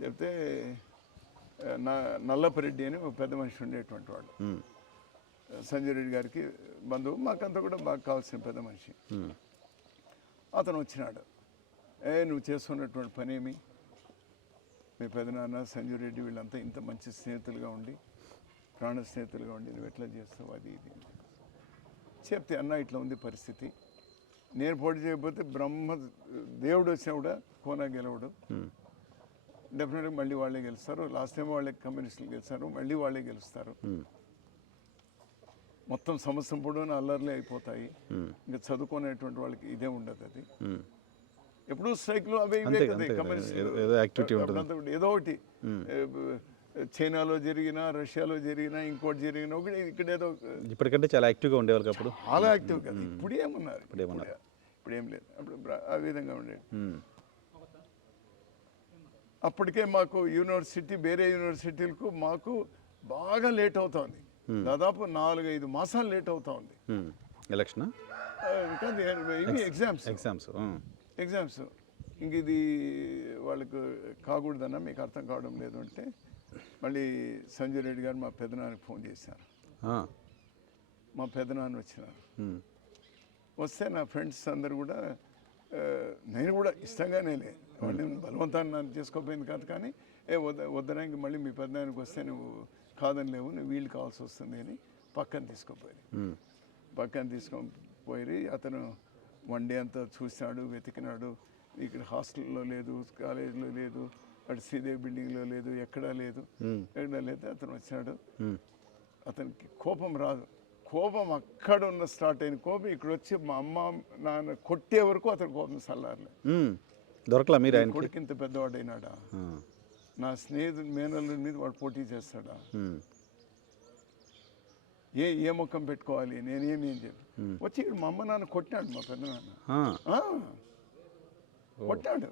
చెప్తే నల్లపరెడ్డి అని ఒక పెద్ద మనిషి ఉండేటువంటి వాడు. సంజయ్ రెడ్డి గారికి బంధువు మాకంతా కూడా బాగా కావాల్సిన పెద్ద మనిషి. అతను వచ్చినాడు. ఏ నువ్వు చేస్తున్నటువంటి పని ఏమి? మీ పెదనాన్న సంజయ్ రెడ్డి వీళ్ళంతా ఇంత మంచి స్నేహితులుగా ఉండి ప్రాణ స్నేహితులుగా ఉండి నువ్వు ఎట్లా చేస్తావు అది ఇది. చెప్తే అన్న ఇట్లా ఉంది పరిస్థితి. నేను పోటీ చేయకపోతే బ్రహ్మ దేవుడు వచ్చినా కూడా కోనా గెలవడు. డెఫినెట్గా మళ్ళీ వాళ్ళే గెలుస్తారు. లాస్ట్ టైం వాళ్ళే కమ్యూనిస్టులు గెలుస్తారు మళ్ళీ వాళ్ళే గెలుస్తారు. మొత్తం సంవత్సరం పొడవునా అల్లర్లే అయిపోతాయి. ఇంకా చదువుకునేటువంటి వాళ్ళకి ఇదే ఉండదు అది. ఎప్పుడు స్ట్రైక్లు అవే ఇవే కదా ఏదో- ఒకటి. చైనాలో జరిగినా రష్యాలో జరిగినా ఇంకోటి జరిగినా ఒకటి ఇక్కడ ఏదో ఇప్పటికంటే చాలా యాక్టివ్గా ఉండేవాళ్ళు అప్పుడు. చాలా యాక్టివ్ కదా. ఇప్పుడు ఏమన్నారు ఇప్పుడు ఏమన్నారు? ఇప్పుడు ఏం లేదు. అప్పుడు ఆ విధంగా ఉండేది. అప్పటికే మాకు యూనివర్సిటీ వేరే యూనివర్సిటీలకు మాకు బాగా లేట్ అవుతోంది. దాదాపు నాలుగైదు మాసాలు లేట్ అవుతా ఉంది. ఎలక్షనా? ఇవి ఎగ్జామ్స్ ఎగ్జామ్స్ ఎగ్జామ్స్ ఇంక ఇది వాళ్ళకు కాకూడదన్నా మీకు అర్థం కావడం లేదు అంటే మళ్ళీ సంజయ్ రెడ్డి గారు మా పెదనాన్నకి ఫోన్ చేశారు. మా పెదనాన్న వచ్చినారు. ఉమ్, వస్తే నా ఫ్రెండ్స్ అందరు కూడా నేను కూడా ఇష్టంగానే లే. వాళ్ళని బలవంతాన్ని నన్ను చేసుకోపోయింది కాదు కానీ ఏ వద్ద వద్దరా ఇంక మళ్ళీ మీ పెద్దనానికి వస్తే నువ్వు కాదని లేవు నువ్వు వీళ్ళు కావాల్సి వస్తుంది అని పక్కన తీసుకుపోయి పక్కన తీసుకొని అతను వన్ డే అంతా చూసినాడు వెతికినాడు ఇక్కడ హాస్టల్లో లేదు కాలేజీలో లేదు అటు శ్రీదేవి బిల్డింగ్లో లేదు ఎక్కడా లేదు. ఎక్కడా లేదు అతను వచ్చినాడు. అతనికి కోపం రాదు. కోపం అక్కడ ఉన్న స్టార్ట్ అయిన కోపం ఇక్కడ వచ్చి మా అమ్మ నాన్న కొట్టే వరకు అతని కోపం చల్లారలే ఉమ్. దొరకలా మీరు ఆయనకి? కొడుకు ఇంత పెద్దవాడైనాడా? నా స్నేహితుడు మేనల్లుడి మీద వాడు పోటీ చేస్తాడా? ఏ ఏ ముఖం పెట్టుకోవాలి? నేనేమి ఏం చెప్పి వచ్చి ఇక్కడ మా అమ్మ నాన్న కొట్టాడు మా పెద్ద నాన్న కొట్టాడు.